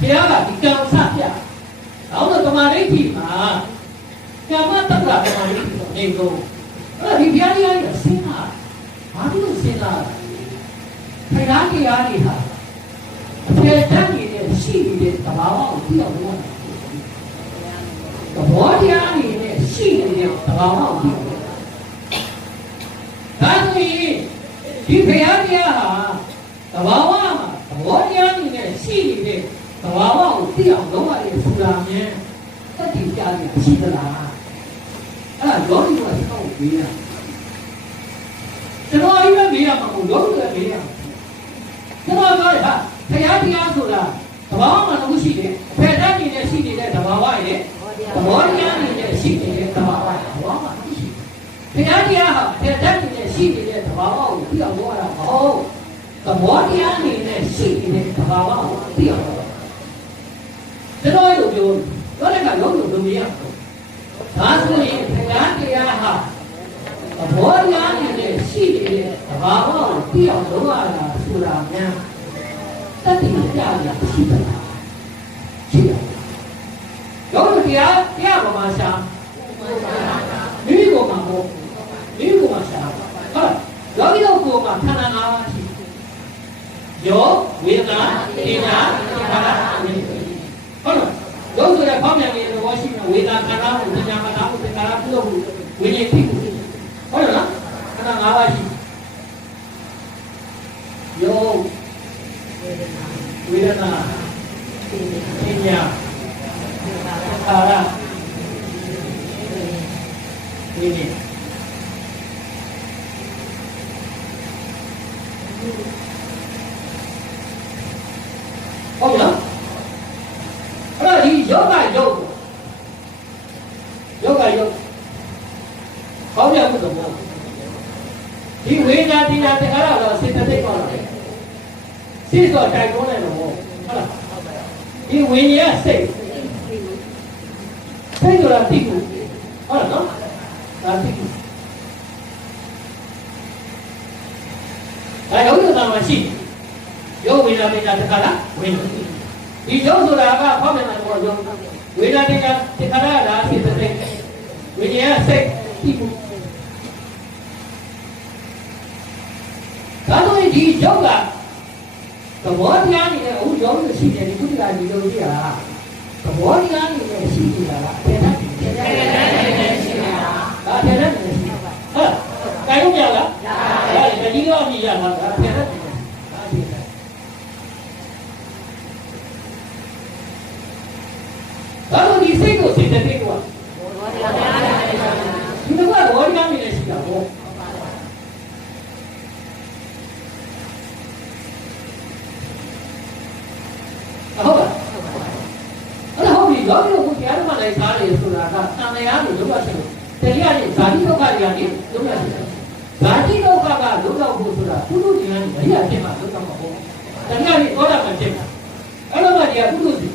ဘုရားကဒီကံစပြနောက်တော့တမာရိဋ္ဌိမှာကမ္မတက္ကရာတမာရိဋ္ဌိကိုနေကုန်အဲ့ဒါဒီဘုရားတရားကြီးစဉ်းစားဘာလို့စဉ်းစားလဲဘုရားတရားတွေဟာအဖေတန်းနေတဲ့ရှိနေတဲ့တဘာဝကိုသိအောင်လုပ်ရသဘောတရားတွေနဲ့ရှိနေတဲ့တဘာဝကိုသိအောင်လုပ်ဒါဆိုရင်ဒီဘုရားတရားဟာတဘာဝမှာသဘောတရားတွေနဲ့ရှိနေတဲ့တ ဘာဝကိုသိအောင်လုပ်ရတယ်ဆိုတာမျိုးတတိပြားကြီးရှိသလားအဲ့ဒါလောကီကစောင့်ပြီးရကျွန်တော်အိမ်မမေးရမှာမဟုတ်လောကီကမေးရမှာကျွန်တော်ပြောရဟာဘုရားတရားဆိုတာတဘာဝမှာတစ်ခုရှိတယ်အဖေတန်းနေတဲ့ရှိနေတဲ့တဘာဝရဲ့သဘောတရားတွေနဲ့ရှိနေတဲ့တဘာဝရဲ့သဘောမှာတစ်ခုရှိတယ်ဘုရားတရားဟာအဖေတန်းနေတဲ့ရှိနေတဲ့တဘာဝကိုသိအောင်လုပ်ရတာမဟုတ်သဘောတရားအနေနဲ့ရှိနေတဲ့သဘာဝကိုသိအောင်လုပ်တာ ကျွန်တော်တို့ပြောတော့လည်းကလုံးလုံးမရဘူးဒါဆိုရင်ဘုရားတရားဟာသဘောတရားအနေနဲ့ရှိနေတဲ့သဘာဝကိုသိအောင်လုပ်ရတာဆိုတာများတတိယပြရရှိတယ်ရှိတယ်တော့တရားတရားပေါ်မှာရှာမိမိကိုယ်မှာပေါ့မိမိကိုယ်မှာရှာဟုတ်လားယောဂီတို့ကိုယ်မှာခန္ဓာ၅ပါးရှိယောဝေဒနာတိညာခန္ဓာဝိညာဉ်ဟုတ်လားယောဆိုတဲ့ဖောင်းပြန်နေတဲ့ သဘောရှိနေဝေဒနာခန္ဓာကိုတိညာခန္ဓာကိုသင်္ခါရပြုလို့ဝိညာဉ်ဖြစ်ဟုတ်လားခန္ဓာ၅ပါးရှိယောဝေဒနာတိညာခန္ဓာဝိညာဉ်ဟုတ်လားအဲ့ဒါဒီယောဂယုတ်ယောဂယုတ်ဟောပြမှုတော့ဒီဝေဒနာတိနာတခါတော့စေတသိက်ပါလား စိတ်ဆိုတိုက်တွန်းတယ်တော့ဟုတ်လားဒီဝိညာဉ်စိတ်စိတ်ဆိုတာတိကူဟုတ်လားနော်ဒါတိကူအဲယောဂသာမရှိယောဝေဒနာတိနာတခါလားဝိညာဉ်ဒီယောဆိုတာကဖောက်ပြန်တယ်ပေါ့ယောဝေဒနာတိနာတခါလားစေတသိက်ဝိညာဉ်စိတ်တိကူဒါဆိုရင်ဒီယောဂ သဘောတရားနေတဲ့အခုယောဂရှိတယ်ဒီကုသလာဒီလိုရှိတာသဘောတရားနေနဲ့ရှိနေတာကအထက်တန်းတယ်တယ်တယ်ရှိနေတာဒါအထက်တန်းတယ်ရှိတာဟုတ်ကဲ့လို့ရလားရတယ်ဒီတော့မြည်ရမှာဒါအထက်တန်းတယ်ဒါရှိတယ်ဒါလို့ဒီစိတ်ကိုစိတ်တဲ့စိတ်ကိုဒီတော့သဘောတရားနေနဲ့ရှိတာပေါ့ဟုတ်လားအဲ့ဒါဟုတ်ပြီလောကီကိုတရားဓမ္မလိုက်စားတယ်ဆိုတာကတန်တရားကိုလုံးဝရှိတယ်တရားရဲ့ဇာတိဒုက္ခတွေကနေလုံးဝရှိတယ်ဇာတိဒုက္ခကလုံးဝဖို့ဆိုတာကုသိုလ်ဉာဏ်နဲ့အရာဖြစ်မှာလုံးဝမဟုတ်တရားကြီးသောတာပန်ဖြစ်မှာအဲ့လိုမှတရားကုသိုလ်စီ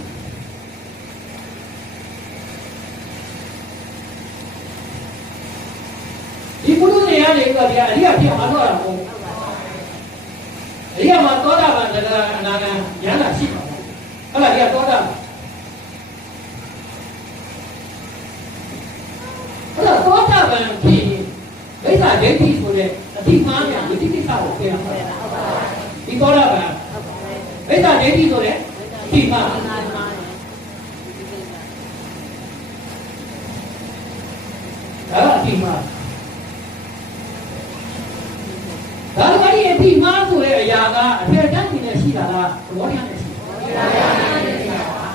ဒီကုသိုလ်ဉာဏ်နဲ့ကတရားအရာဖြစ်မှာတော့တာမဟုတ် အရာမှာသောတာပန်တရားအနာဂံဉာဏ်လာရှိမှာဟုတ်လားဒီကတော့တာအဲ့တော့သောတာပန်ဖြစ်ရင်ဒိဋ္ဌာဒိဋ္ဌိဆိုတဲ့အတိမားများဝိသိကိစ္စကိုပြောတာဒီသောတာပန်ဒိဋ္ဌာဒိဋ္ဌိဆိုတဲ့အတိမားဒါအတိမားဒါကလည်းအတိမားဆိုတဲ့အရာကအထက်တန်းနေနဲ့ရှိတာလားသဘောတရားနဲ့ရှိတာ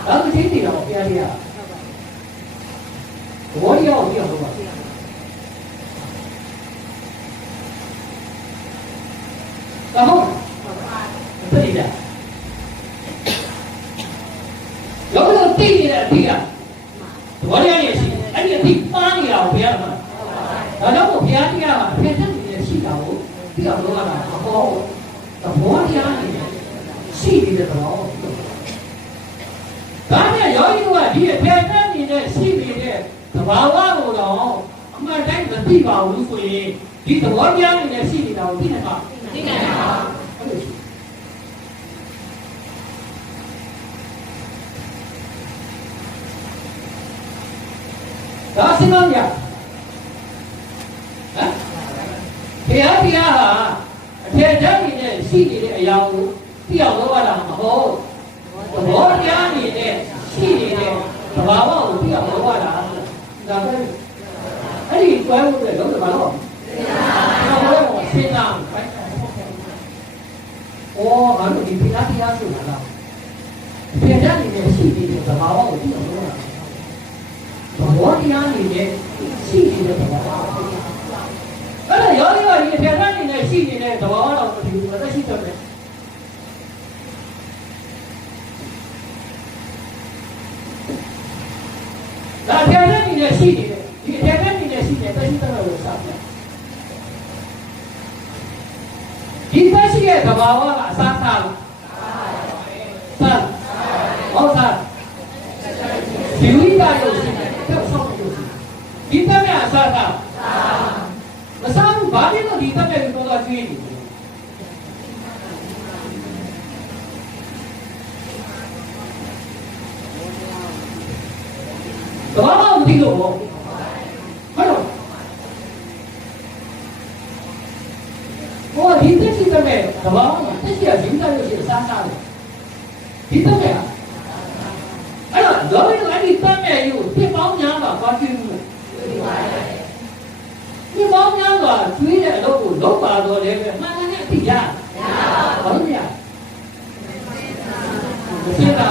ဒါကသိနေတော့ဘုရားတရားဘောတရားကိုပြောတော့ပါ ဒါဟုတ်သိတယ်ရောလို့သိနေတဲ့အတိကဘောတရားရဲ့ရှိအဲ့ဒီအတိပါနေတာကိုဘုရားမှာဒါတော့ဘုရားတရားကအဖြစ်နဲ့နေရှိတာကိုသိအောင်လုပ်ရတာဟောသဘောတရားနေရှိနေတဲ့သဘောဒါနဲ့ယောဂီတို့ကဒီအထက်တန်းနေတဲ့ရှိနေတဲ့သဘာဝကိုတော့အမှန်တိုင်းမသိပါဘူးဆိုရင်ဒီသဘောတရားတွေနဲ့ရှိနေတာကိုသိနိုင်ပါ သိနိုင်ပါ အဲ့လိုရှိ ဒါစဉ်းစားကြဟမ်ဘုရားတရားဟာ အထက်တန်းနေနဲ့ရှိနေတဲ့အရာကိုသိအောင်လုပ်ရတာမဟုတ်သဘောတရားနေနဲ့ရှိနေတဲ့သဘာဝကိုသိအောင်လုပ်ရတာဒါပဲအဲ့ဒီတွဲဖို့လည်းလုံးဝမလုပ်ဘူးဘယ်လိုလဲစဉ်းစားပိုင်းဩငါတို့ဒီဖိလားတရားဆိုတာလားပြင်တတ်နေတဲ့ရှိနေတဲ့သဘာဝကိုသိအောင်လုပ်ရတာသဘောတရားနေတဲ့ရှိနေတဲ့သဘာဝ အဲ့ဒါရောရောဒီပြင်တတ်နေတဲ့ရှိနေတဲ့သဘာဝတော့ဒီလိုသက်ရှိတယ်ဒါပြင်တတ်နေတဲ့ရှိနေတဲ့ဒီပြင်တတ်နေတဲ့ရှိနေတဲ့သက်ရှိတယ်လို့စတယ်ဒီသက်ရှိတဲ့သဘာဝကအစားထားလို့စမ်းဟုတ်သားဒီဝိတာရုပ်ရှိတယ်တော့ဆောက်ရုပ်ရှိဒီတမဲ့အစားထားမစားဘူးဘာဖြစ်လို့ဒီတ မဲ့ကိုတော့ကျွေးနေလဲသဘာဝမသိလို့ဘောဟုတ်တော့ ဟိုဒီတက်ရှိတဲ့မဲ့သဘာဝမှာတက်ရှိရရင်းသားလို့ရှိရင်စားစားတယ်ဒီတက်မဲ့အဲ့တော့လောဘနဲ့အဲ့ဒီတက်မဲ့ယူပြစ်ပေါင်းများပါသွားကြည့်ဘူးပြစ်ပေါင်းများပါကျွေး တဲ့အလုပ်ကိုလုပ်ပါတော့တယ်ပဲမှန်တယ်အတိရဘာလို့ရမရှိတာ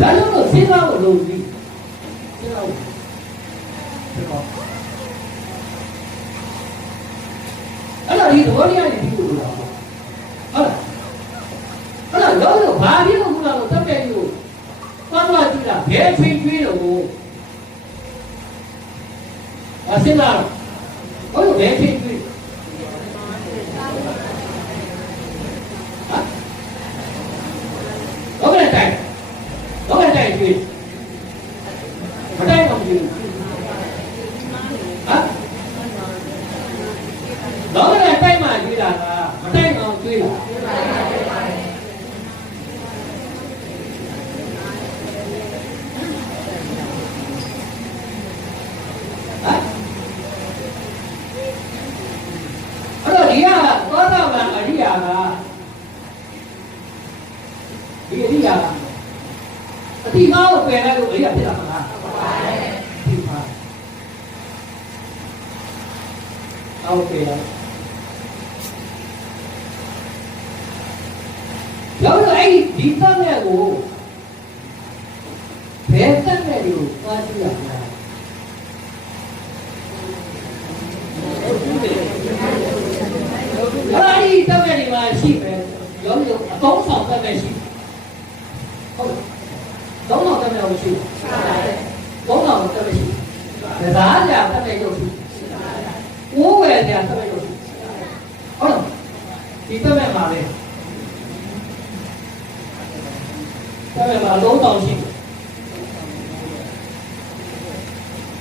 ဒါလို့တော့စဉ်းစားဖို့လုပ်ပြီးစဉ်းစားဖို့စဉ်းစားအဲ့တော့ဒီသဘောတရားတွေဒီလိုလာဟုတ်လားအဲ့တော့လောလောဘာဖြစ်လို့ခုနကတော့တက်တဲ့ယူသွားသွားကြည့်တာဘယ်ဖိတ်ကျွေးလို့အစင်လာဘယ်လိုဘယ်ဖိတ်ကျွေးဟာတော့ကလည်းတိုင် တော့ကလည်းတိုင်ကျွေးမတိုင်တော့ကျွေးဟာတော့ကလည်းတိုင်မှကျွေးတာကမတိုင်အောင်ကျွေးတာဟာအဲ့တော့ဒီကသောတာပန်အရိယာကဒီအရိယာကအတိမာကိုပယ်လိုက်လို့အရိယာဖြစ်တာမလားဟုတ်ပါတယ်အတိမာအောက်ပယ်လိုက်ရောက်တော့အဲ့ ဒီဒီတတ်မဲ့ကိုဘယ်တတ်မဲ့ကိုသွားကြည့်ရမလဲအဲ့ဒီတတ်မဲ့တွေမှာရှိပဲရောရောအကောင်းဆောင်တတ်မဲ့ရှိဟုတ်တော့တော့တတ်မဲ့ရှိတော့တော့တတ်မဲ့ရှိဒါသာကြာတတ်မဲ့ရုပ်ရှိဝိုးဝယ်ကြာတတ်မဲ့ရုပ်ရှိဟုတ်လားဒီတတ်မဲ့မှာလေ တတ်မဲ့မှာလုံးတောင်ရှိ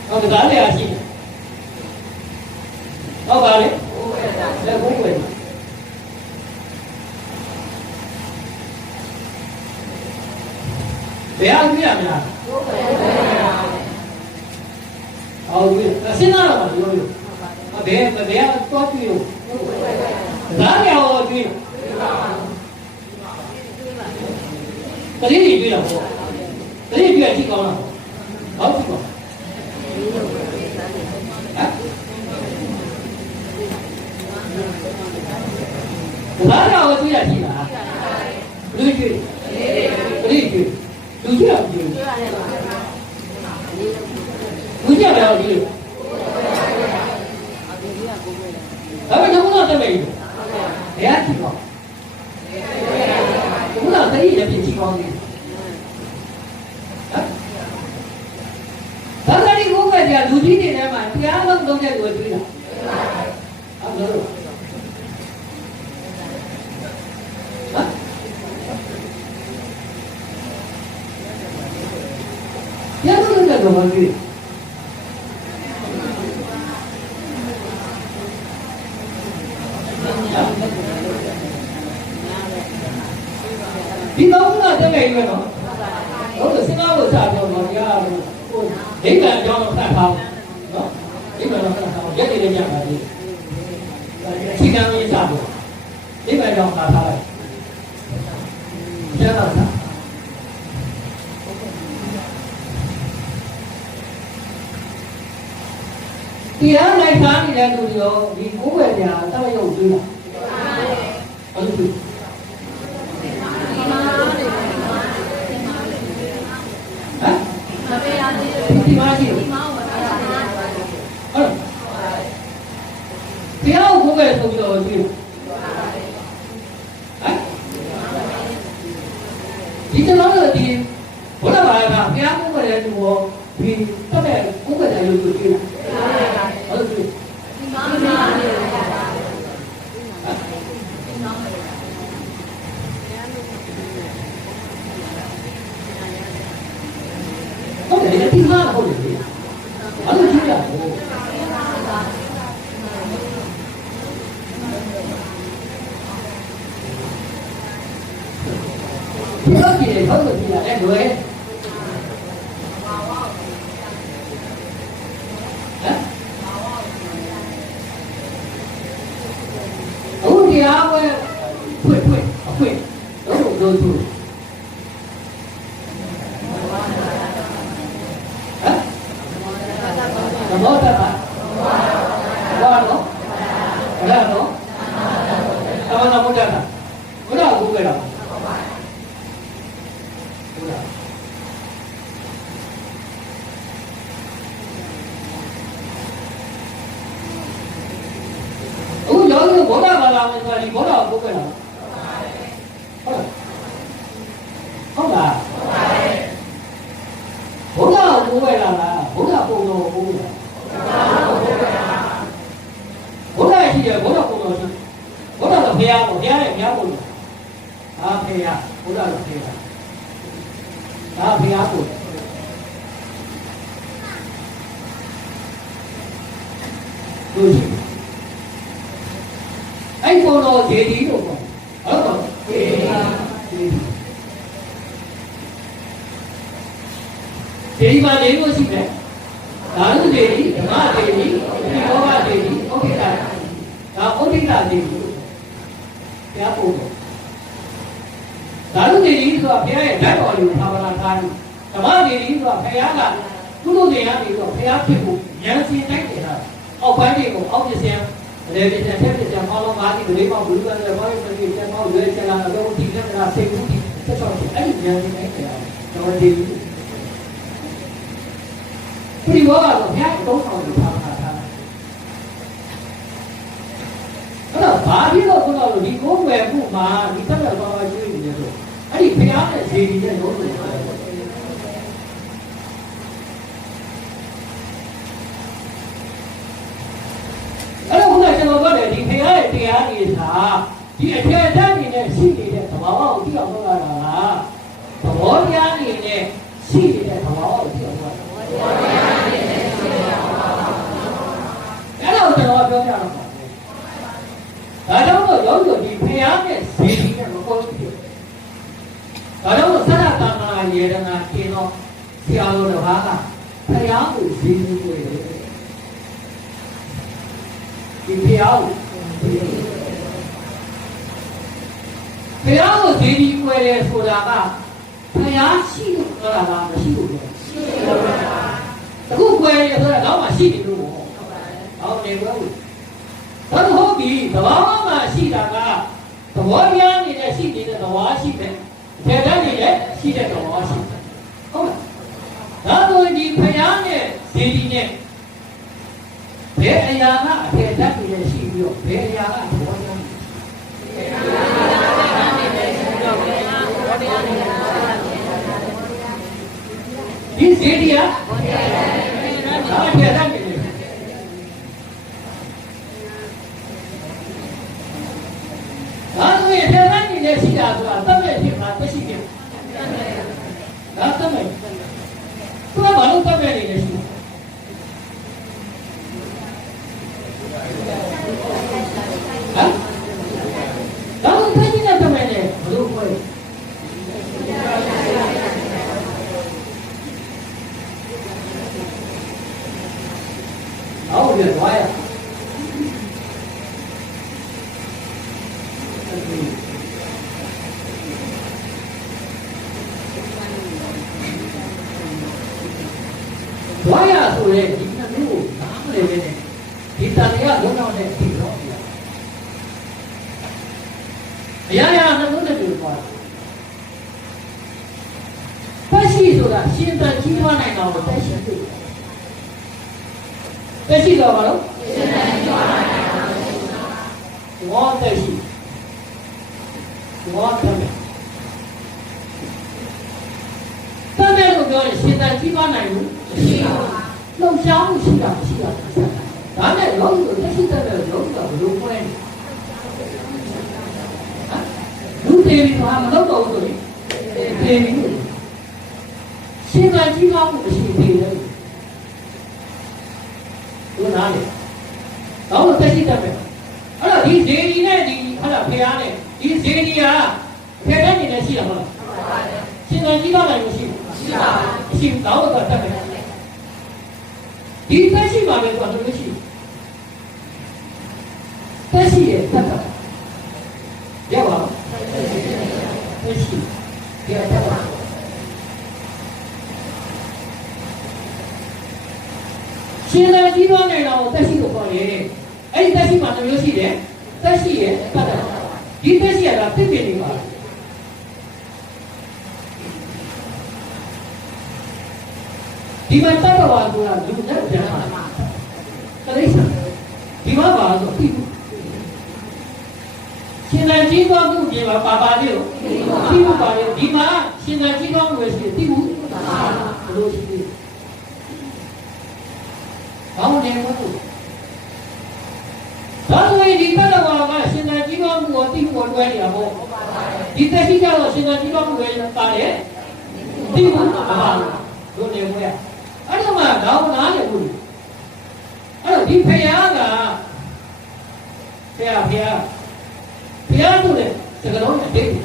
ဟုတ်ကဲ့ဒါလည်းအရှိဟုတ်ပါလေလက်ဝိုးဝယ်ဘယ်အောင်ပြရမလားအောင်ပြစဉ်းစားတော့မပြောဘူးအဘယ်ဘယ်တော့ပြရောဒါလည်းအောင်ပြ ကလေးတွေပြလာပေါ့ကလေးပြကြည့်ကောင်းလားဟုတ်ပြီပေါ့ဟမ်ဒါလည်းအောင်ပြရရှိလားလူကြီးကလေးကြီးလူကြီးကကြီးလူကြီးကလည်းကြီးဒါပေမဲ့ဘုရားတက်မယ်ဘယ်အကြည့်ကော ဘုရားတတိယပြည့်ကြည့်ကောင်းတယ်ဟမ်ဒါကလေးဘုရားကလူကြီးတွေထဲမှာတရားလုံးသုံးတဲ့ကိုတွေ့တာဟုတ်လားဟမ်ဘယ်လိုလဲတော့မသိဘူး ဒီတော့ကတက်နေရွယ်နော်ဟုတ်တယ်စဉ်းစားလို့စပြောတော့ကြာဟိုဒိဋ္ဌာန်ကြောင်းတော့ဖတ်ထားနော်ဒိဋ္ဌာန်တော့ဖတ်ထားရက်နေကြပါလေအခြေခံရေးစပြောဒိဋ္ဌာန်ကြောင်းဖတ် ထားလိုက်ကျန်တော့တရားလိုက်စားနေတဲ့လူတွေရောဒီကိုယ်ပဲညာတော့ရုပ်သေးလားဟုတ်ပြီဟမ်ဒီမှာရှိတယ်ဟုတ်တရားကိုကိုယ်ပဲဆိုပြီးတော့ကြည့်ဟမ်ဒီကျွန်တော်တို့ဒီဘုရားဘာသာဘုရားကိုယ်ပဲတဲ့သူကိုဒီတက်တဲ့ကို ယ်ပဲတဲ့လူကိုကြည့်လားဟုတ်ပြီဟုတ်တယ်ဒီမှာဟုတ်တယ်အဲ့လိုကြည့်ရအောင်ဒီတော့ကြည့်ရဟုတ်တယ်ကြည့်ရတယ်လွယ်ဟမ်အခုတရားဝဲဖွင့်ဖွင့်အဖွင့်တော့လို့သူဟမ်သဘောတတ်ပါဘာလို့ဘာလို့ သဘောတတ်တာဘုရားဘုရားဘုရားအခုရောင်းလို့ဘောဓဘာသာဝင်ဆိုတာဒီဘောဓကိုပုတ်ခဲ့တာဟုတ်လားဟုတ်လားဘုရားကိုပုတ်ခဲ့တာလားဘုရားပုံတော်ကိုပုတ်ခဲ့တာဘုရားရှိတယ်ဘုရားပုံတော်ရှိဘုရားကဘုရားကိုဘုရားရဲ့ဘုရားပုံတော်အာဘုရားဘုရားကဘုရားဒါဘုရားပုံတို့ရှိ အဲ့ပေါ်တော်ဒေဒီလို့ပေါ့ဟုတ်တော့ဒေဒီဒေဒီမှာနေလို့ရှိတယ်ဒါလူဒေဒီဓမ္မဒေဒီဒီဘောဂဒေဒီဩခိတာဒါဩခိတာဒေဒီဘုရားပုံတော်ဒါလူဒေဒီဆိုတာဘုရားရဲ့ဓာတ်တော်ကိုသာဝနာထားတယ်ဓမ္မဒေဒီဆိုတာဘုရားကကုသိုလ်တွေကနေပြီးတော့ဘုရားဖြစ်ဖို့ဉာဏ်စီတိုက်တယ်လားအောက်ပိုင်းတွေကိုအောက်ပြစံ လေပြစံထက်ပြစံပေါင်းမာဒီဒလေးပေါင်းဘူးကလည်းဘာလို့မဖြစ်ပြန်ပေါင်းရွေးချလာတော့ဒီကနေ့စိတ်ကူးဒီဆက်ဆောက်အဲ့ဒီဉာဏ်စီတိုက်တယ်တော့ဒီဒီဘောကတော့ဘုရားတုံးဆောင်လို့သာဝနာထားတယ်အဲ့တော့ဘာဖြစ်လို့ဘုရားတို့ဒီကိုယ်ွယ်မှုမှာဒီတက်ရသွားသွားကျွေးနေတယ်ဆိုအဲ့ဒီဘုရားနဲ့ဇေဒီနဲ့လုံးလို့ရတယ်အဲ့တော့ခုနကျွန်တော်ပြောတယ်ဒီဘုရားရဲ့ တရားတွေဟာဒီအထက်တန်းနေနဲ့ရှိနေတဲ့သဘာဝကိုသိအောင်လုပ်ရတာလားသဘောတရားနေနဲ့ရှိနေတဲ့သဘာဝကိုသိအောင်လုပ်ရတာအဲ့တော့ကျွန်တော်ပြောပြတော့ဒါကြောင့်မို့ရောရောဒီဖျားနဲ့ဇေဒီနဲ့မပေါ်ဘူးဖြစ်ဒါကြောင့်မို့သရတနာယေရနာကျင်းတော့ဆရာတော်တစ်ပါးကဖျားကိုဇေဒီကိုရတယ်ဒီဖျားကို ဖျားကိုဇေဒီကိုရတယ်ဆိုတာကဖျားရှိလို့ပြောတာလားမရှိလို့ပြောရှိတယ်အခုကိုရတယ်ဆိုတာတော့မှရှိတယ်လို့ပေါ့ဟုတ်တယ်ကွာဘာလို့ဟုတ်ပြီသဘာဝမှာရှိတာကသဘောတရားနေတဲ့ရှိနေတဲ့သဘောရှိတယ်။ထေတတ်နေတဲ့ရှိတဲ့သဘောရှိတယ်။ဟုတ်လား။ဒါဆိုဒီဖယားနဲ့ဇေဒီနဲ့ ဘယ်အရာကအထေတတ်နေတဲ့ရှိပြီးတော့ဘယ်အရာကသဘောတရားလဲ။ဒီဇေဒီကဘာထေတတ်နေလဲ။ဒါဆိုရင်ထေတတ်နေတဲ့ရှိတာဆိုတာတတ်မဲ့ဖြစ်မှာသိရှိတယ်။ဒါတတ်မဲ့သူကဘာလို့တတ်မဲ့နေလဲရှိတယ်ဟမ်ဒါလို့သိနေတဲ့တတ်မဲ့နေဘယ်လိုခေါ်လဲ ဆိုရဲဒီနှစ်မျိုးကိုနားမလည်ပဲနဲ့ဒီ တန်တရားလုံးတော့နဲ့ဒီတော့ပြအရာရာနှစ်မျိုးနဲ့တူပါတယ်တက်ရှိဆိုတာရှင်တန်ကြီးထွားနိုင်တာကိုတက်ရှိတယ်တက်ရှိတော့ဘာလို့ရှင်တန်ကြီးထွားနိုင်တာကိုဝါတက်ရှိဝါတက်တယ်တက်တယ်လို့ပြောရင်ရှင်တန်ကြီးထွားနိုင်ဘူးမရှိပါဘူးလှုပ်ရှားမှုရှိတာမရှိတာ ဒါနဲ့လောကီကိုတက်ရှိတဲ့လောကီကဘယ်လိုပွဲလဲလူတေပြီးဘာမလုပ်တော့ဘူးဆိုရင်တေပြီးလို့ရှင်ကကြီးကောင်းမှုမရှိသေးတယ်ဘုရားလေတော့တက်ရှိတတ်မယ်အဲ့တော့ဒီဇေဒီနဲ့ဒီဟုတ်လားဖះနဲ့ဒီဇေဒီကဖះတဲ့နေနဲ့ရှိတာမဟုတ်လားရှင်ကကြီးကောင်းတယ်မရှိဘူးရှိပါဘူးရှိတော့တော့တတ်မယ်ဒီတက်ရှိပါလေဆိုတော့မရှိ ဘူးတက်ရှိရဲ့တတ်တာရောက်ပါတက်ရှိရဲ့တတ်တာရှင်သာကြီးသွားနေတာကိုတက်ရှိလို့ခေါ်တယ်အဲ့ဒီတက်ရှိမှာတစ်မျိုးရှိတယ်တက်ရှိရဲ့တတ်တာဒီတက်ရှိရတာဖြစ်ဖြစ်နေပါဒီမှာတတ်တော်ဆိုတာလူနဲ့ပြန်လာတရိစ္ဆာန်ဒီမှာပါဆိုပြီးရှင်သာ ကြီးသွားမှုပြေပါပါပါလေးကိုပြီးမှုပါလေဒီမှာရှင်သာကြီးသွားမှုပဲရှိတယ်ပြီးမှုပါဘလို့ရှိသေးဘောင်းနေမှုဒါဆိုရင်ဒီတတဝါကရှင်သာကြီးသွားမှုကိုပြီးမှုကိုတွဲနေတာပေါ့ဒီတက်ရှိကြတော့ရှင်သာကြီးသွားမှုပဲပါတယ်ပြီးမှုပါပါလို့နေမှုရအဲ့တော့မှတော့နားလေဘူးအဲ့တော့ဒီဖယားကဖယားဖယား ဘုရားဆိုတဲ့စကားလုံးနဲ့ဒိဋ္ဌိ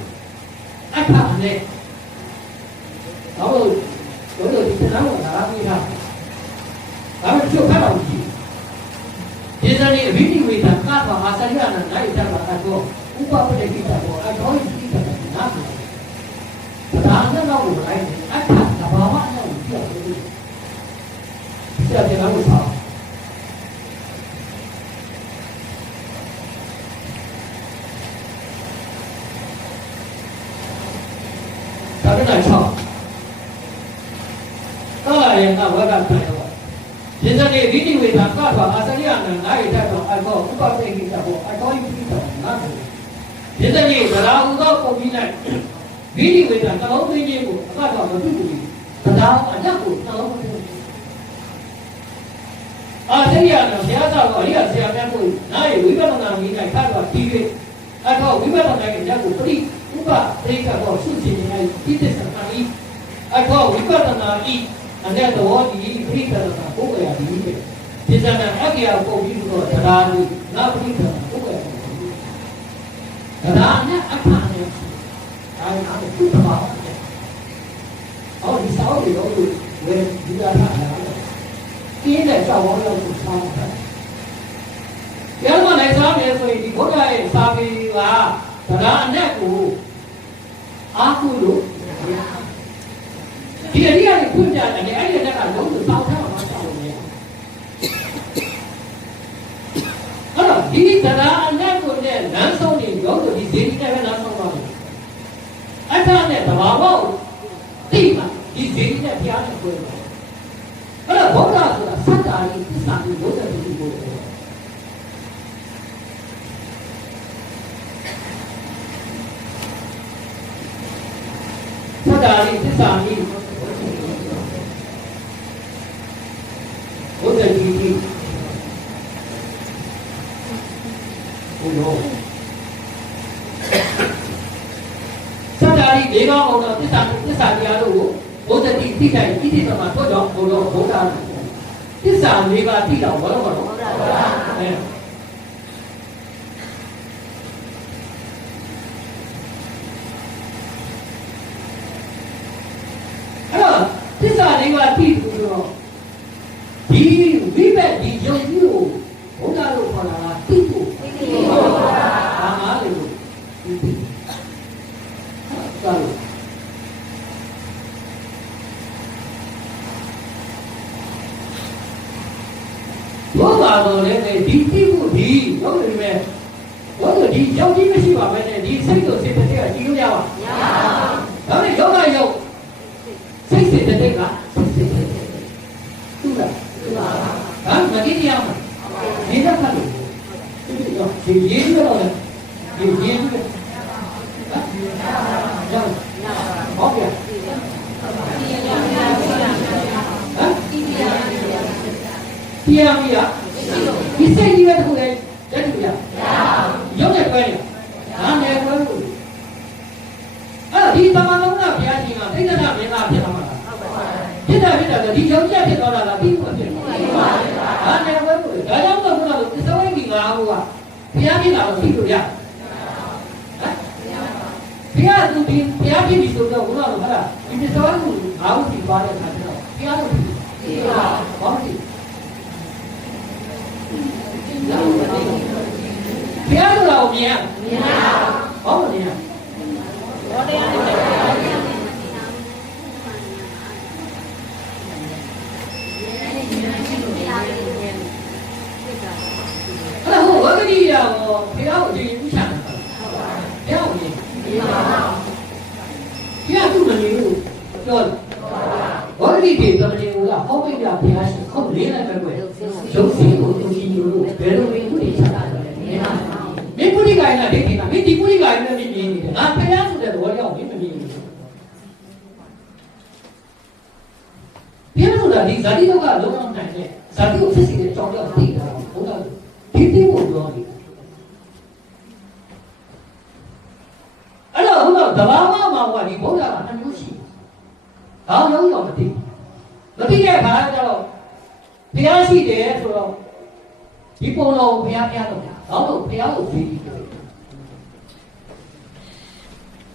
အထနဲ့ဟောလို့တို့တို့ဒီစကားကိုနားပြီးသားဒါပေမဲ့ချုပ်ခါတော့ကြည့်ဒီစနေအဘိဓိဝေဒကာဘာအာသရိယနာနိုင်တာပါတော့ဥပပဒေကိတာကိုအတော်ကြီးတာနားတယ်ဒါနဲ့တော့ဘယ်လိုလဲအထသဘာဝနဲ့ပြောတယ်ဆရာပြန်လို့ပါဒါကလည်း6ကာ ယေနဝရတယောယေဇနေဝိတိဝေသကာထွာအာသရိယနံနာယတတောအကောဥပပေကိတဘောအကောယိပိတောနာယေဇနေဗရာဟုသောပုံပြီး၌ဝိတိဝေသတလုံးသိခြင်းကိုအကောမပြုဘူးတရားအညတ်ကိုတလုံးမပြုဘူးအာသရိယနံဘုရားသာတော်အရိယဆရာများကိုနာယဝိပဿနာမိ၌ခါတော့ပြီး၍အကောဝိပဿနာရဲ့ညတ်ကိုပရိဥပဒေကတော့ရှုခြင်း၌ဒီသစ္စာအီအကောဝိပဿနာဤ အတဲ့တော်ဒီပရိသနာပုဂ္ဂရာဒီဒီသနာအကေယပုဂ္ဂိလို့တရားလို့ငါပရိသနာပုဂ္ဂရာတရားနဲ့အခါနဲ့ဒါနာသူ့တဘာအော်ဒီစောင်းတွေတော့ဝယ်ဒီလာတာကင်းတဲ့ကြောက်ဝေါရောက်ကိုဆောင်းတယ်။ပြောမှလည်းစားမယ်ဆိုရင်ဒီဘုရားရဲ့စာပေကတရားအနဲ့ကိုအားကိုလို့ဒီအရိယာကိုဖွင့်ပြတယ်အဲ့ဒီတက်ကလုံးလို့တောင်းထားမှာဆောက်လို့ရတယ်အဲ့တော့ဒီတရားအနက်ကိုနဲ့လမ်းဆုံးနေရောလို့ဒီဇေဒီနဲ့ပဲလမ်းဆုံးပါမယ်အထနဲ့တဘာဝကိုသိမှဒီဇေဒီနဲ့ဘုရားနဲ့တွေ့တယ်အဲ့တော့ဘုရားဆိုတာစတ္တာရိသစ္စာကိုဘုရားတိကိုသတ္တာရိသစ္စာမိဘုဒ္ဓကြီးကြီးဘုရောသတ္တာရိဒီကောင်းအောင်တော့သစ္စာသစ္စာတရားတို့ကိုဘုဒ္ဓ တိသိတိုင်းဣတိသမထို့ကြောင့်ဘုရောဘုရားသစ္စာ၄ပါးသိတော့ဘောတော့ဘောတော့အဲအဲ့တော့သစ္စာလေးပါးသိပြီးတော့ဒီဝိဘက်ဒီယုံကြည်ကိုဘုရားတို့ခေါ်လာတာသိဖို့သိဖို့ဘာမှလည်းဒီသိသာလို့ ပါတော့လေဒီတိမှုဒီဟုတ်တယ်မဲ့ဟုတ်တယ်ဒီယောက်ျီးမရှိပါပဲနဲ့ဒီစိတ်ကိုစိတ်တစ်ကကြည့်လို့ရပါ ရပါဘူး ဒါနဲ့ယောဂယောက် စိတ်စိတ်တစ်ကသူ့လားသူပါပါဟာမကြည့်ရအောင်ဒီတော့ဖတ်လို့ဒီရေးတော့လေဒီရေးတော့ဟာရအောင် ရပါပါ ဟုတ်ကဲ့ ဒီရရရရ ဟမ် ဒီရရရ တရားမရဒီစိတ်ကြီးပဲတစ်ခုလေတက်တူရရုပ်နဲ့တွဲနေဒါနဲ့တွဲလို့အဲ့ဒီတမန်တော်ကဘုရားရှင်ကသိက္ခာမင်းသားဖြစ်သွားမှာလား ဟုတ်ပါပါ ဖြစ်တာဖြစ်တာဆိုဒီယောက်ျားဖြစ်သွားတာလားပြီးမှဖြစ်မှာဒါနဲ့တွဲလို့ဒါကြောင့်တော့ဘုရားတို့သစ္စာဝိကိငါဟိုကဘုရားဖြစ်လာတော့ပြီးလို့ရဟမ်ဘုရားသူဒီဘုရားဖြစ်ပြီဆို တော့ဘုရားတို့ဟာဒီသစ္စာဝိကိငါဟုပြီးသွားတဲ့အခါကျတော့ဘုရားတို့ဒီပါဘာမှမဖြစ်ရပါပါဘုရားတို့တော့မြင်ရမြင်ရပါဘာမှမမြင်ရဘောတရားနဲ့အဲ့ဒါဟိုဝဂတိရောဘုရားကိုကြည့်ဥချတယ်ဘုရားကိုကြည့် ဒီပါ ဘုရားသူ့ မနေဘူးပြောတယ်ဝဂတိတွေသမဏေကဟောပိပြဘုရားရှင်ခုတ်လေးလိုက်ပဲကွယ်ရုပ်စင်းကိုသူကြည့်လို့ဘယ်လိုဝင်မှုတွေချတာလဲမင်းမင်းပုရိကိုင်ကဒိဋ္ဌိကမင်းဒီပုရိကိုင်နဲ့မြင်နေတယ်ငါဘုရားဆိုတဲ့ဘောကြောင့်မင်းမမြင်ဘူးဘုရားဆိုတာဒီဇာတိလောကလုံးဝနိုင်တဲ့ဇာတိကိုဖြစ်စေတဲ့အကြောင်းကြောင့်သိတာဘုရားဒီတိကိုပြောတယ် အဲ့တော့ဘုရားတဘာဝမှာကဒီဘုရားကနှမျိုးရှိတယ်။ဘာလို့ရောမသိဘူး။မသိတဲ့အခါကျတော့ဘု ရားရှိတယ်ဆိုတော့ဒီပုံတော်ဘုရားပြတော့ဘာလို့ဘုရားကိုဇေဒီတယ်။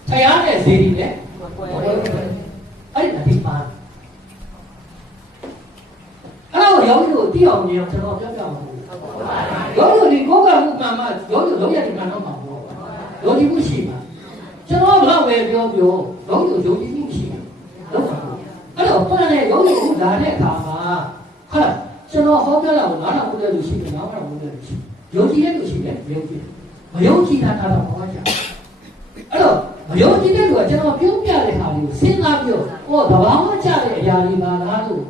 ဘုရားနဲ့ဇေဒီနဲ့မကွဲအဲ့ဒါဒီပါအဲ့တော့ရောကိုတိအောင်မြင်အောင်ကျွန်တော်ပြောပြမှာဘူးဟုတ်ပါပါ။ရောကိုဒီကိုယ်ကမှုမှန်မှရောကိုလုံးရတဲ့ကံတော့မှာပေါ့။ရောဒီမှုရှိမှာကျွန်တော်တော့ပဲပြောပြောရောကိုယုံကြည်မှုရှိမှာလုံးပါဘူး။အဲ့တော့ဘုရားနဲ့ရောကိုလာတဲ့အခါမှာဟာ ကျွန်တော်ဟောပြတာကိုနားထောင်လို့ရှိတယ်နားမထောင်လို့ရှိယုံကြည်တဲ့လူရှိတယ်မယုံကြည်မယုံကြည်တာကတော့ဟောကြအဲ့တော့မယုံကြည်တဲ့လူကကျွန်တော်ပြောပြတဲ့ဟာတွေကိုစဉ်းစားပြီးတော့ဟောတဘာမှကြတဲ့အရာတွေပါလားလို့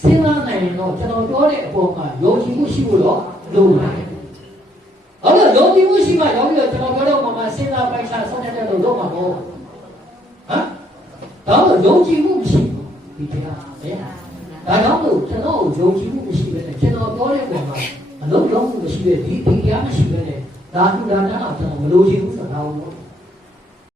စဉ်းစားနိုင်ရင်တော့ကျွန်တော်ပြောတဲ့အပေါ်မှာယုံကြည်မှုရှိဖို့တော့လိုပါတယ်။အဲ့တော့ယုံကြည်မှုရှိမှရောက်ပြီးတော့ကျွန်တော်ပြောတော့မှမစဉ်းစားပိုက်စားဆုံးဖြတ်တဲ့လို့လုပ်မှာပေါ့။ဟမ်။ဒါတော့ယုံကြည်မှုမရှိဘူးဒီတရားဟဲ့။ ဒါကြောင့်လို့ကျွန်တော်ယုံကြည်မှုမရှိဘဲနဲ့ကျွန်တော်ပြောတဲ့ပုံမှာအလုံးလုံးမှုမရှိတဲ့ဒီဒီတရားမရှိဘဲနဲ့ဒါသူဒါနာတော့ကျွန်တော်မလိုချင်ဘူးဆိုတာကို